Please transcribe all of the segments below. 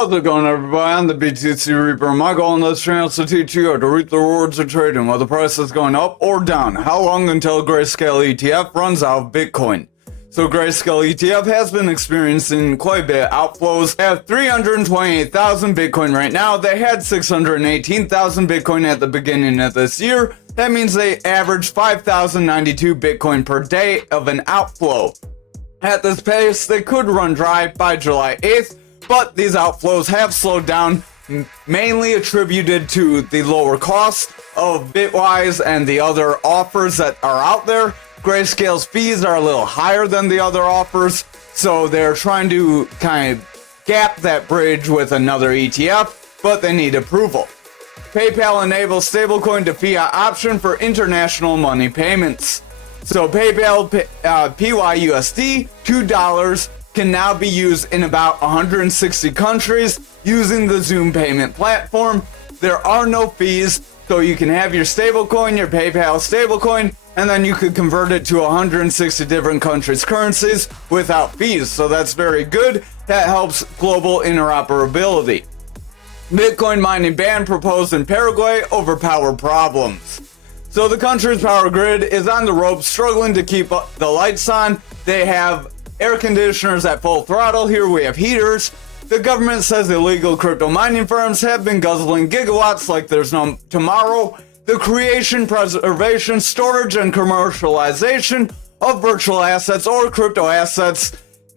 How's it going, everybody? I'm the BTC Reaper. My goal on this channel is to teach you how to reap the rewards of trading, whether the price is going up or down. How long until Grayscale ETF runs out of Bitcoin? So Grayscale ETF has been experiencing quite a bit of outflows. They have 328,000 Bitcoin right now. They had 618,000 Bitcoin at the beginning of this year. That means they average 5,092 Bitcoin per day of an outflow. At this pace, they could run dry by July 8th, but these outflows have slowed down, mainly attributed to the lower cost of Bitwise and the other offers that are out there. Grayscale's fees are a little higher than the other offers, so they're trying to kind of gap that bridge with another ETF, but they need approval. PayPal enables stablecoin to fiat option for international money payments. So PayPal PYUSD $2 can now be used in about 160 countries using the Zoom payment platform. There are no fees, so you can have your stablecoin, your PayPal stablecoin, and then you could convert it to 160 different countries' currencies without fees. So that's very good. That helps global interoperability. Bitcoin mining ban proposed in Paraguay over power problems. So the country's power grid is on the ropes, struggling to keep the lights on. They have air conditioners at full throttle. Here we have heaters. The government says illegal crypto mining firms have been guzzling gigawatts like there's no tomorrow. The creation, preservation, storage, and commercialization of virtual assets or crypto assets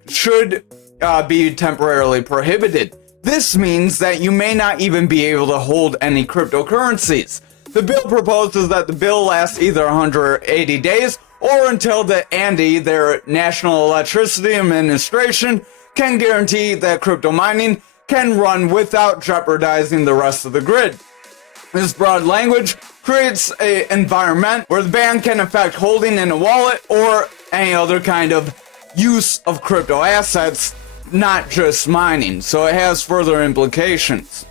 should be temporarily prohibited. This means that you may not even be able to hold any cryptocurrencies. The bill proposes that the bill lasts either 180 days or until the ANDI, their National Electricity Administration, can guarantee that crypto mining can run without jeopardizing the rest of the grid. This broad language creates an environment where the ban can affect holding in a wallet or any other kind of use of crypto assets, not just mining. So it has further implications.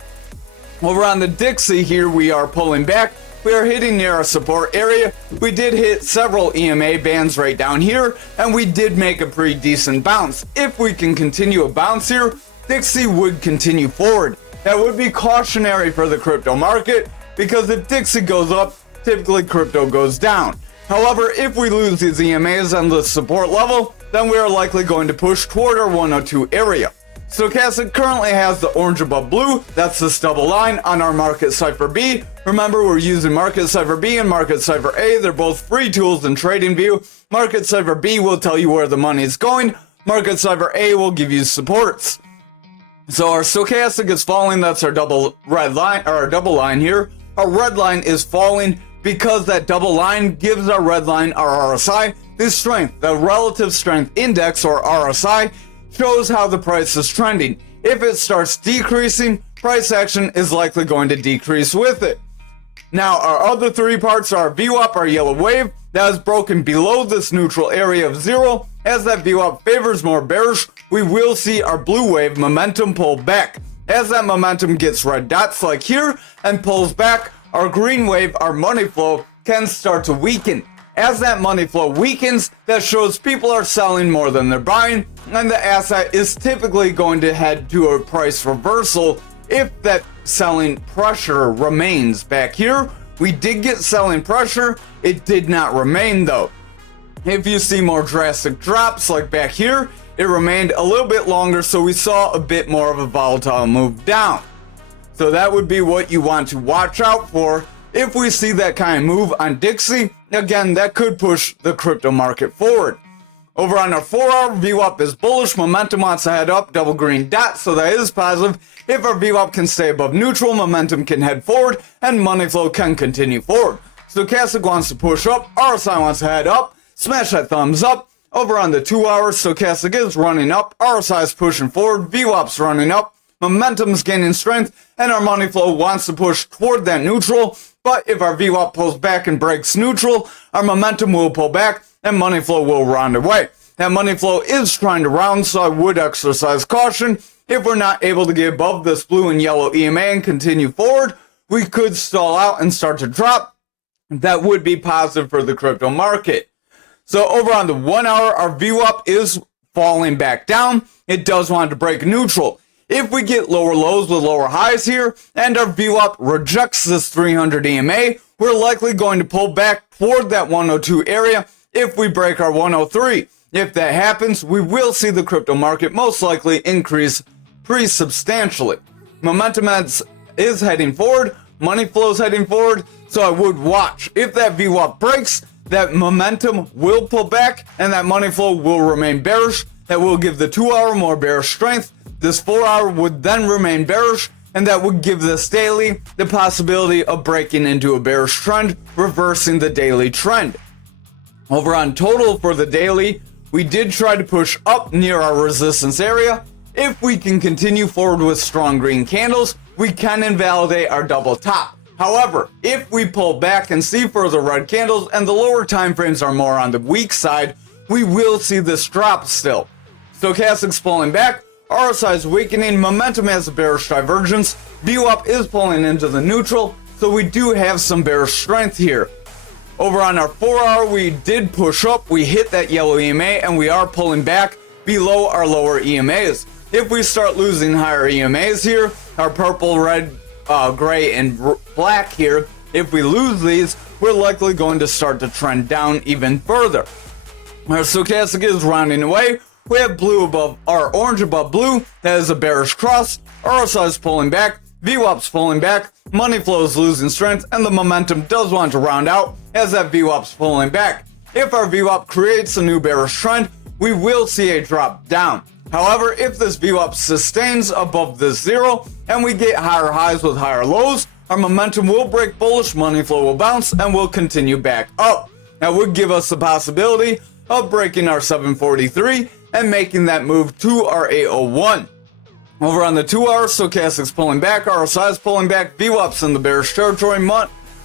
Over on the Dixie here, we are pulling back. We are hitting near our support area. We did hit several EMA bands right down here, and we did make a pretty decent bounce. If we can continue a bounce here, Dixie would continue forward. That would be cautionary for the crypto market, because if Dixie goes up, typically crypto goes down. However, if we lose these EMAs on the support level, then we are likely going to push toward our 102 area. Stochastic currently has the orange above blue. That's this double line on our Market Cipher B. Remember, we're using Market Cipher B and Market Cipher A. They're both free tools in TradingView. Market Cipher B will tell you where the money is going. Market Cipher A will give you supports. So our stochastic is falling. That's our double red line, or our double line here. Our red line is falling because that double line gives our red line, our RSI, this strength. The relative strength index, or RSI, shows how the price is trending. If it starts decreasing, price action is likely going to decrease with it. Now, our other three parts are VWAP, our yellow wave, that is broken below this neutral area of 0. As that VWAP favors more bearish, we will see our blue wave momentum pull back. As that momentum gets red dots like here and pulls back, our green wave, our money flow, can start to weaken. As that money flow weakens, that shows people are selling more than they're buying, and the asset is typically going to head to a price reversal if that selling pressure remains. Back here, we did get selling pressure. It did not remain though. If you see more drastic drops like back here, it remained a little bit longer, so we saw a bit more of a volatile move down. So that would be what you want to watch out for. If we see that kind of move on Dixie, again, that could push the crypto market forward. Over on our 4-hour, VWAP is bullish. Momentum wants to head up, double green dot, so that is positive. If our VWAP can stay above neutral, momentum can head forward, and money flow can continue forward. Stochastic wants to push up, RSI wants to head up, smash that thumbs up. Over on the 2-hour, Stochastic is running up, RSI is pushing forward, VWAP's running up, momentum's gaining strength, and our money flow wants to push toward that neutral. But if our VWAP pulls back and breaks neutral, our momentum will pull back and money flow will round away. That money flow is trying to round, so I would exercise caution. If we're not able to get above this blue and yellow EMA and continue forward, we could stall out and start to drop. That would be positive for the crypto market. So over on the 1 hour, our VWAP is falling back down. It does want to break neutral. If we get lower lows with lower highs here, and our VWAP rejects this 300 EMA, we're likely going to pull back toward that 102 area if we break our 103. If that happens, we will see the crypto market most likely increase pretty substantially. Momentum is heading forward, money flow is heading forward, so I would watch. If that VWAP breaks, that momentum will pull back and that money flow will remain bearish. That will give the 2 hour more bearish strength. This 4 hour would then remain bearish, and that would give this daily the possibility of breaking into a bearish trend, reversing the daily trend. Over on total for the daily, we did try to push up near our resistance area. If we can continue forward with strong green candles, we can invalidate our double top. However, if we pull back and see further red candles and the lower time frames are more on the weak side, we will see this drop still. Stochastic's pulling back, RSI is weakening, momentum has a bearish divergence, VWAP is pulling into the neutral, so we do have some bearish strength here. Over on our 4 hour, we did push up, we hit that yellow EMA, and we are pulling back below our lower EMAs. If we start losing higher EMAs here, our purple, red, gray, and black here, if we lose these, we're likely going to start to trend down even further. Our stochastic is rounding away. We have blue above, or orange above blue. That is a bearish cross. RSI is pulling back. VWAP's pulling back. Money flow is losing strength, and the momentum does want to round out as that VWAP's pulling back. If our VWAP creates a new bearish trend, we will see a drop down. However, if this VWAP sustains above this zero and we get higher highs with higher lows, our momentum will break bullish, money flow will bounce, and will continue back up. That would give us the possibility of breaking our 743 and making that move to our 801. Over on the 2 hour, stochastic's pulling back, RSI is pulling back, VWAP's in the bearish territory,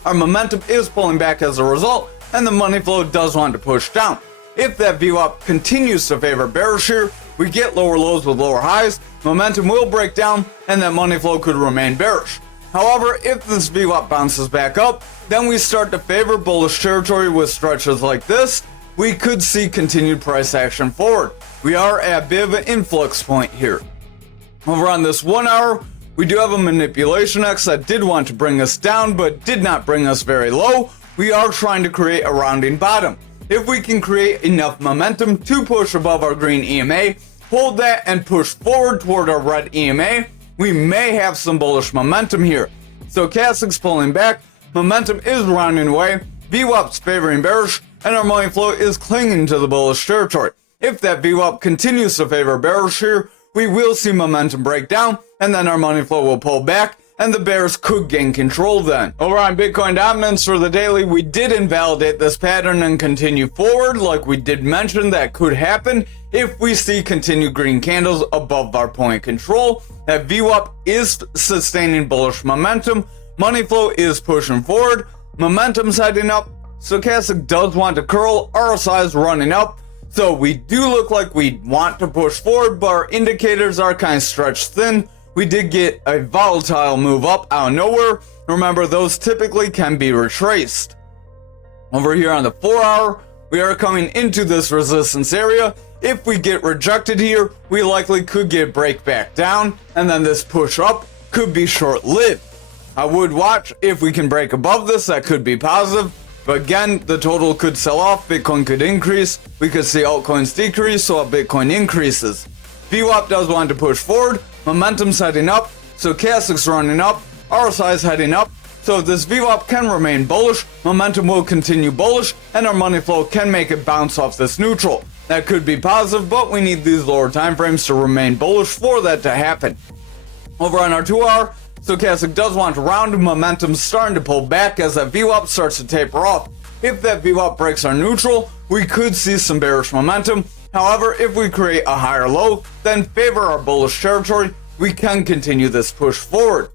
our momentum is pulling back as a result, and the money flow does want to push down. If that VWAP continues to favor bearish here, we get lower lows with lower highs, momentum will break down, and that money flow could remain bearish. However, if this VWAP bounces back up, then we start to favor bullish territory with stretches like this. We could see continued price action forward. We are at a bit of an influx point here. Over on this 1 hour, we do have a manipulation X that did want to bring us down, but did not bring us very low. We are trying to create a rounding bottom. If we can create enough momentum to push above our green EMA, hold that and push forward toward our red EMA, we may have some bullish momentum here. Stochastic's pulling back, momentum is rounding away, VWAP's favoring bearish, and our money flow is clinging to the bullish territory. If that VWAP continues to favor bearish here, we will see momentum break down, and then our money flow will pull back, and the bears could gain control then. Over on Bitcoin dominance for the daily, we did invalidate this pattern and continue forward. Like we did mention, that could happen if we see continued green candles above our point control. That VWAP is sustaining bullish momentum, money flow is pushing forward, momentum's heading up, stochastic does want to curl, RSI is running up, so we do look like we want to push forward, but our indicators are kind of stretched thin. We did get a volatile move up out of nowhere. Remember, those typically can be retraced. Over here on the 4 hour, we are coming into this resistance area. If we get rejected here, we likely could get break back down, and then this push up could be short-lived. I would watch if we can break above this, that could be positive. But again, the total could sell off, Bitcoin could increase, we could see altcoins decrease, so Bitcoin increases. VWAP does want to push forward, momentum's heading up, stochastic's running up, RSI is heading up, so if this VWAP can remain bullish, momentum will continue bullish, and our money flow can make it bounce off this neutral. That could be positive, but we need these lower time frames to remain bullish for that to happen. Over on our 2 hour, stochastic does want to round, momentum's starting to pull back as that VWAP starts to taper off. If that VWAP breaks our neutral, we could see some bearish momentum. However, if we create a higher low, then favor our bullish territory, we can continue this push forward.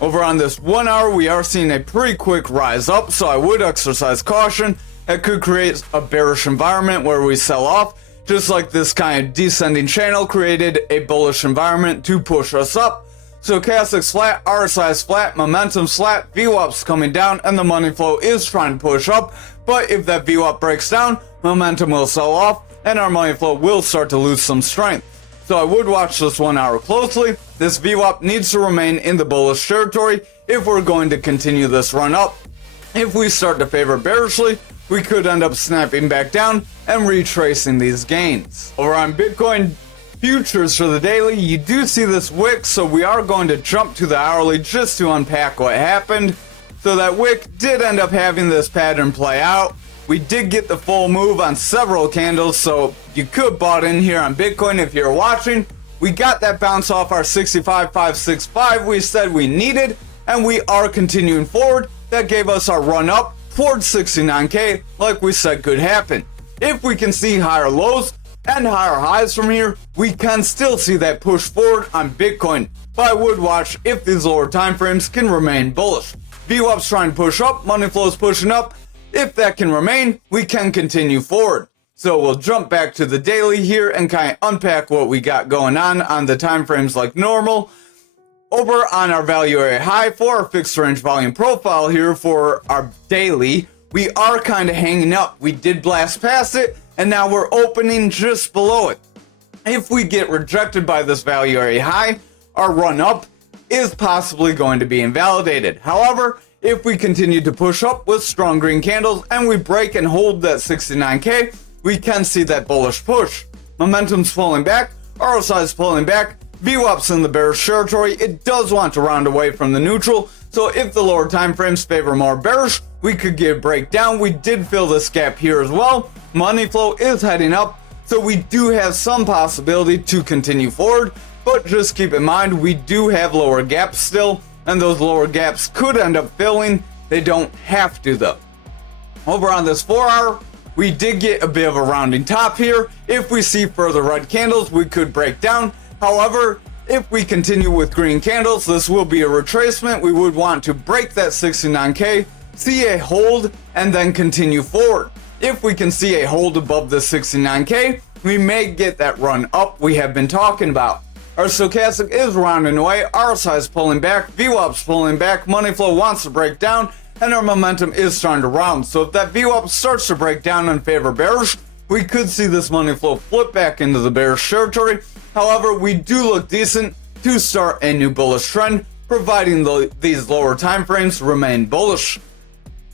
Over on this 1 hour, we are seeing a pretty quick rise up, so I would exercise caution. It could create a bearish environment where we sell off, just like this kind of descending channel created a bullish environment to push us up. Stochastic's flat, RSI's flat, momentum's flat, VWAP's coming down, and the money flow is trying to push up. But if that VWAP breaks down, momentum will sell off, and our money flow will start to lose some strength. So I would watch this 1 hour closely. This VWAP needs to remain in the bullish territory if we're going to continue this run up. If we start to favor bearishly, we could end up snapping back down and retracing these gains. Over on Bitcoin futures for the daily, you do see this wick, so we are going to jump to the hourly just to unpack what happened. So that wick did end up having this pattern play out. We did get the full move on several candles, so you could bought in here on Bitcoin if you're watching. We got that bounce off our 65,565 we said we needed, and we are continuing forward. That gave us our run up towards 69K like we said could happen. If we can see higher lows and higher highs from here, we can still see that push forward on Bitcoin. But I would watch if these lower time frames can remain bullish. VWAP's trying to push up, money flow is pushing up. If that can remain, we can continue forward. So we'll jump back to the daily here and kind of unpack what we got going on the time frames like normal. Over on our value area high for our fixed range volume profile here for our daily, we are kind of hanging up. We did blast past it, and now we're opening just below it. If we get rejected by this value area high, our run up is possibly going to be invalidated. However, if we continue to push up with strong green candles and we break and hold that 69K, we can see that bullish push. Momentum's pulling back, RSI is pulling back, VWAP's in the bearish territory. It does want to round away from the neutral, so if the lower time frames favor more bearish, we could get a breakdown. We did fill this gap here as well. Money flow is heading up, so we do have some possibility to continue forward, but just keep in mind we do have lower gaps still, and those lower gaps could end up filling. They don't have to though. Over on this 4 hour, we did get a bit of a rounding top here. If we see further red candles, we could break down. However, if we continue with green candles, this will be a retracement. We would want to break that 69K, see a hold, and then continue forward. If we can see a hold above the 69K, we may get that run up we have been talking about. Our stochastic is rounding away, RSI is pulling back, VWAP's pulling back, money flow wants to break down, and our momentum is starting to round. So if that VWAP starts to break down in favor of bearish, we could see this money flow flip back into the bearish territory. However, we do look decent to start a new bullish trend, providing these lower time frames remain bullish.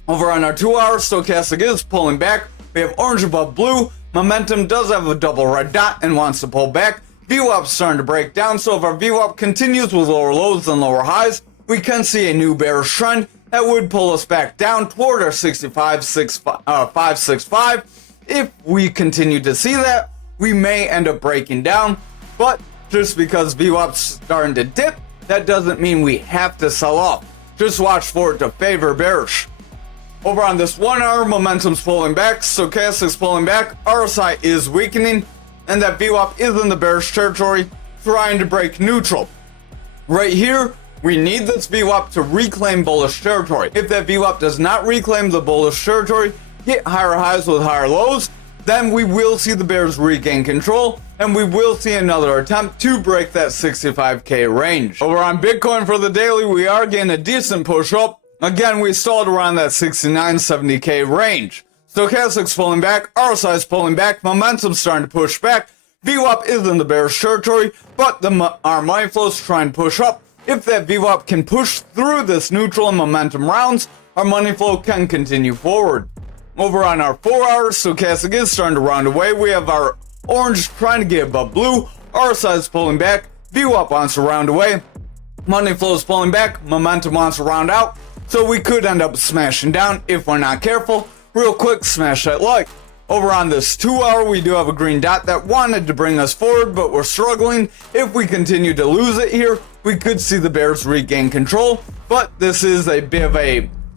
Over on our 2 hour, stochastic is pulling back. We have orange above blue. Momentum does have a double red dot and wants to pull back. VWAP's starting to break down, so if our VWAP continues with lower lows and lower highs, we can see a new bearish trend that would pull us back down toward our 65,565. If we continue to see that, we may end up breaking down, but just because VWAP's starting to dip, that doesn't mean we have to sell off. Just watch for it to favor bearish. Over on this 1 hour, momentum's pulling back, stochastic's pulling back, RSI is weakening, and that VWAP is in the bearish territory, trying to break neutral. Right here, we need this VWAP to reclaim bullish territory. If that VWAP does not reclaim the bullish territory, hit higher highs with higher lows, then we will see the bears regain control, and we will see another attempt to break that 65K range. Over on Bitcoin for the daily, we are getting a decent push up. Again, we stalled around that 69-70K range. Stochastic's pulling back, RSI's pulling back, momentum's starting to push back. VWAP is in the bearish territory, but our money flow's trying to push up. If that VWAP can push through this neutral and momentum rounds, our money flow can continue forward. Over on our 4 hours, stochastic is starting to round away. We have our orange trying to get above blue, RSI's pulling back, VWAP wants to round away, money flow's pulling back, momentum wants to round out, so we could end up smashing down if we're not careful. Real quick, smash that like. Over on this 2 hour, we do have a green dot that wanted to bring us forward, but we're struggling. If we continue to lose it here, we could see the bears regain control, but this is a bit of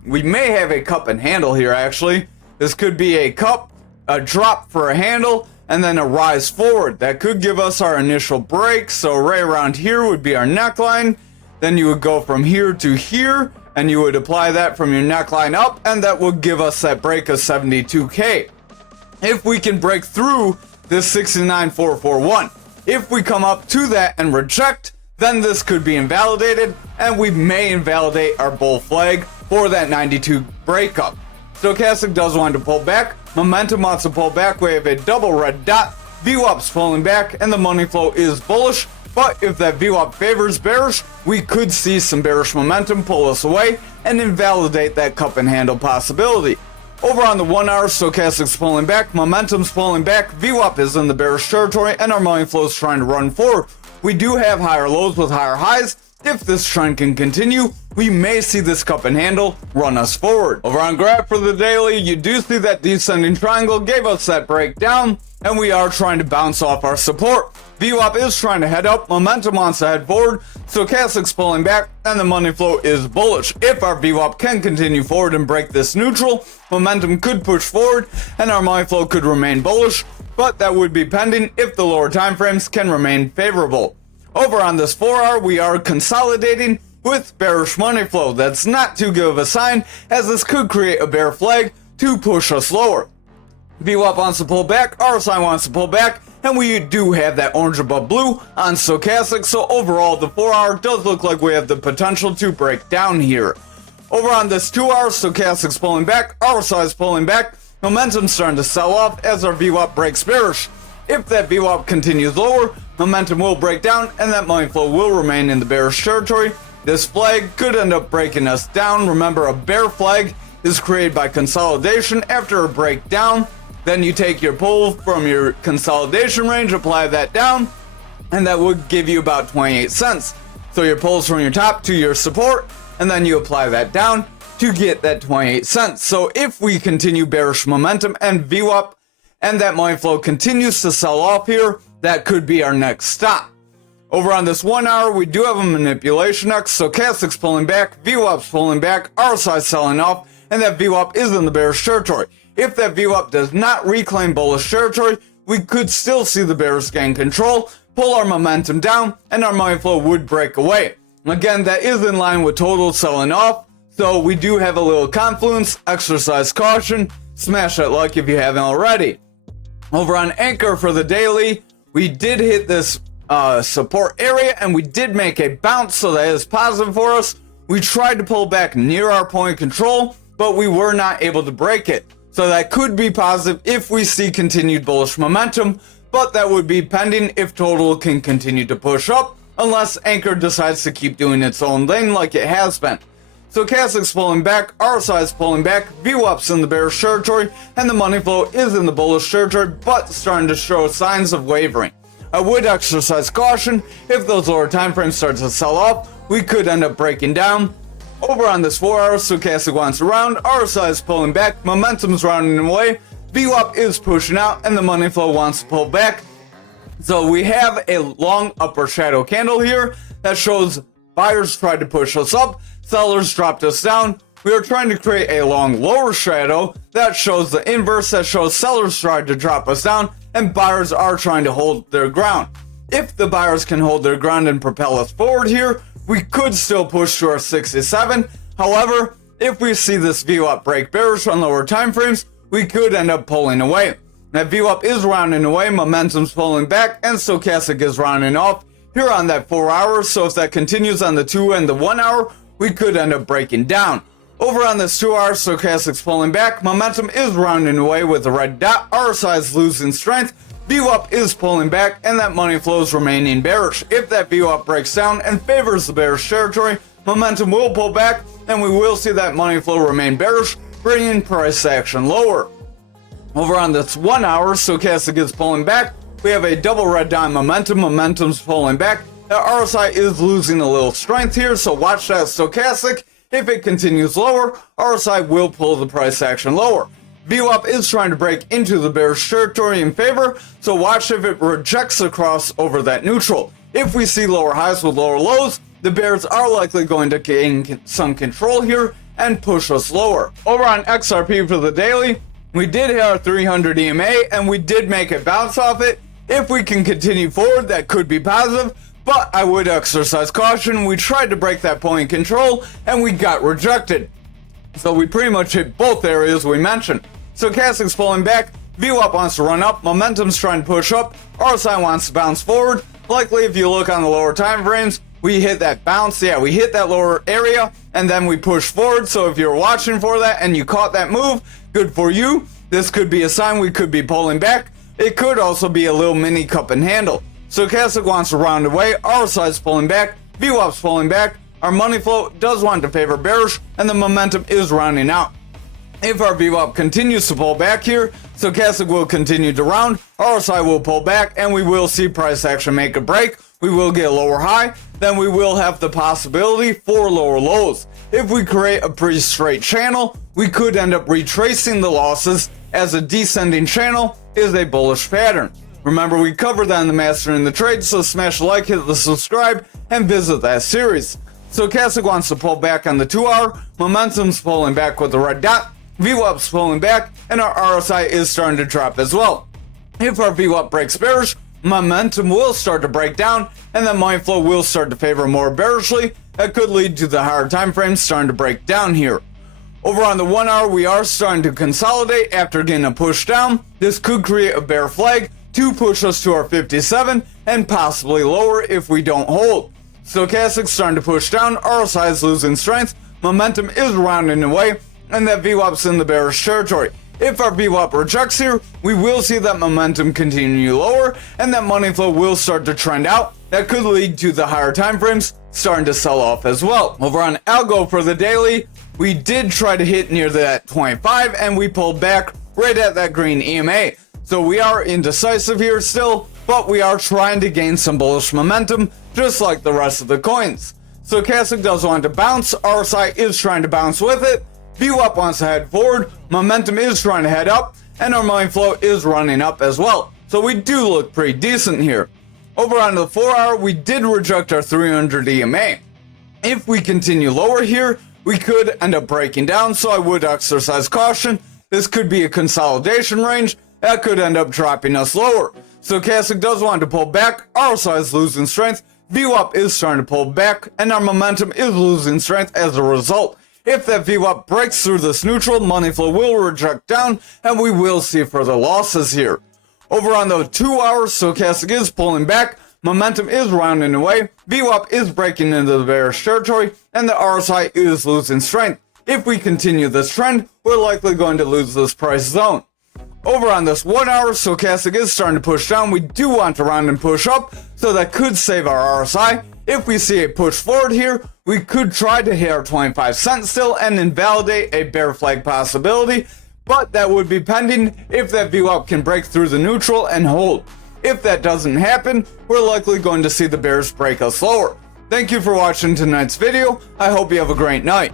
we may have a cup and handle here actually. This could be a cup, a drop for a handle, and then a rise forward. That could give us our initial break, so right around here would be our neckline. Then you would go from here to here, and you would apply that from your neckline up, and that would give us that break of 72K. If we can break through this 69,441, if we come up to that and reject, then this could be invalidated, and we may invalidate our bull flag for that 92 breakup. Stochastic does want to pull back, momentum wants to pull back, we have a double red dot, VWAP's pulling back and the money flow is bullish, but if that VWAP favors bearish, we could see some bearish momentum pull us away and invalidate that cup and handle possibility. Over on the 1 hour, stochastic's pulling back, momentum's pulling back, VWAP is in the bearish territory, and our money flow is trying to run forward. We do have higher lows with higher highs. If this trend can continue, we may see this cup and handle run us forward. Over on graph for the daily, you do see that descending triangle gave us that breakdown, and we are trying to bounce off our support. VWAP is trying to head up, momentum wants to head forward, stochastic's pulling back, and the money flow is bullish. If our VWAP can continue forward and break this neutral, momentum could push forward, and our money flow could remain bullish, but that would be pending if the lower time frames can remain favorable. Over on this 4 hour, we are consolidating with bearish money flow. That's not too good of a sign, as this could create a bear flag to push us lower. VWAP wants to pull back, RSI wants to pull back, and we do have that orange above blue on stochastic, so overall the 4 hour does look like we have the potential to break down here. Over on this 2 hour, stochastic's pulling back, RSI's pulling back, momentum's starting to sell off as our VWAP breaks bearish. If that VWAP continues lower, momentum will break down and that money flow will remain in the bearish territory. This flag could end up breaking us down. Remember, a bear flag is created by consolidation after a breakdown. Then you take your pull from your consolidation range, apply that down, and that would give you about 28 cents. So your pulls from your top to your support, and then you apply that down to get that 28 cents. So if we continue bearish momentum and VWAP and that money flow continues to sell off here, that could be our next stop. Over on this 1 hour, we do have a manipulation X, stochastic's pulling back, VWAP's pulling back, RSI's selling off, and that VWAP is in the bearish territory. If that VWAP does not reclaim bullish territory, we could still see the bears gain control, pull our momentum down, and our money flow would break away. Again, that is in line with total selling off, so we do have a little confluence. Exercise caution, smash that like if you haven't already. Over on ankr for the daily, we did hit this support area and we did make a bounce, so that is positive for us. We tried to pull back near our point of control, but we were not able to break it. So that could be positive if we see continued bullish momentum, but that would be pending if total can continue to push up, unless ankr decides to keep doing its own thing like it has been. Stochastic's pulling back, RSI's pulling back, VWAP's in the bearish territory, and the money flow is in the bullish territory, but starting to show signs of wavering. I would exercise caution. If those lower time frames start to sell off, we could end up breaking down. Over on this 4 hour, stochastic wants to round, RSI is pulling back, momentum's rounding away, VWAP is pushing out, and the money flow wants to pull back. So we have a long upper shadow candle here that shows buyers tried to push us up, sellers dropped us down. We are trying to create a long lower shadow that shows the inverse, that shows sellers tried to drop us down and buyers are trying to hold their ground. If the buyers can hold their ground and propel us forward here, we could still push to our 67. However, if we see this VWAP break bearish on lower time frames, we could end up pulling away. That VWAP is rounding away, momentum's pulling back, and stochastic is rounding off here on that 4 hours. So if that continues on the 2 and the 1 hour, we could end up breaking down. Over on this 2 hour, stochastic's pulling back, momentum is rounding away with a red dot, RSI is losing strength, VWAP is pulling back, and that money flow is remaining bearish. If that VWAP breaks down and favors the bearish territory, momentum will pull back, and we will see that money flow remain bearish, bringing price action lower. Over on this 1 hour, stochastic is pulling back, we have a double red dot momentum, momentum's pulling back, the RSI is losing a little strength here, so watch that stochastic. If it continues lower, RSI will pull the price action lower. VWAP is trying to break into the bearish territory in favor, so watch if it rejects across over that neutral. If we see lower highs with lower lows, the bears are likely going to gain some control here and push us lower. Over on XRP for the daily, we did hit our 300 EMA and we did make a bounce off it. If we can continue forward, that could be positive, but I would exercise caution. We tried to break that point of control and we got rejected. So we pretty much hit both areas we mentioned. Stochastic's pulling back, VWAP wants to run up, momentum's trying to push up, RSI wants to bounce forward. Likely if you look on the lower time frames, we hit that bounce, we hit that lower area and then we push forward. So if you're watching for that and you caught that move, good for you. This could be a sign we could be pulling back. It could also be a little mini cup and handle. Stochastic wants to round away, RSI is pulling back, VWAP's pulling back, our money flow does want to favor bearish, and the momentum is rounding out. If our VWAP continues to pull back here, Stochastic will continue to round, RSI will pull back, and we will see price action make a break. We will get a lower high, then we will have the possibility for lower lows. If we create a pretty straight channel, we could end up retracing the losses, as a descending channel is a bullish pattern. Remember, we covered that in the Mastering the Trade, so smash the like, hit the subscribe, and visit that series. Stochastic wants to pull back on the 2 hour, momentum's pulling back with the red dot, VWAP's pulling back, and our RSI is starting to drop as well. If our VWAP breaks bearish, momentum will start to break down, and then money flow will start to favor more bearishly. That could lead to the higher time frames starting to break down here. Over on the 1 hour, we are starting to consolidate after getting a push down. This could create a bear flag to push us to our 57 and possibly lower if we don't hold. Stochastic starting to push down, RSI is losing strength, momentum is rounding away, and that VWAP's in the bearish territory. If our VWAP rejects here, we will see that momentum continue lower, and that money flow will start to trend out. That could lead to the higher time frames starting to sell off as well. Over on algo for the daily, we did try to hit near that 25, and we pulled back right at that green EMA. So we are indecisive here still, but we are trying to gain some bullish momentum, just like the rest of the coins. Stochastic does want to bounce, RSI is trying to bounce with it, VWAP wants to head forward, momentum is trying to head up, and our money flow is running up as well. So we do look pretty decent here. Over on the 4 hour, we did reject our 300 EMA. If we continue lower here, we could end up breaking down, so I would exercise caution. This could be a consolidation range that could end up dropping us lower. Stochastic does want to pull back, RSI is losing strength, VWAP is starting to pull back, and our momentum is losing strength as a result. If that VWAP breaks through this neutral, money flow will reject down, and we will see further losses here. Over on the 2 hour, Stochastic is pulling back, momentum is rounding away, VWAP is breaking into the bearish territory, and the RSI is losing strength. If we continue this trend, we're likely going to lose this price zone. Over on this 1 hour, Stochastic is starting to push down. We do want to round and push up, so that could save our RSI. If we see a push forward here, we could try to hit our 25 cents still and invalidate a bear flag possibility, but that would be pending if that VWAP can break through the neutral and hold. If that doesn't happen, we're likely going to see the bears break us lower. Thank you for watching tonight's video. I hope you have a great night.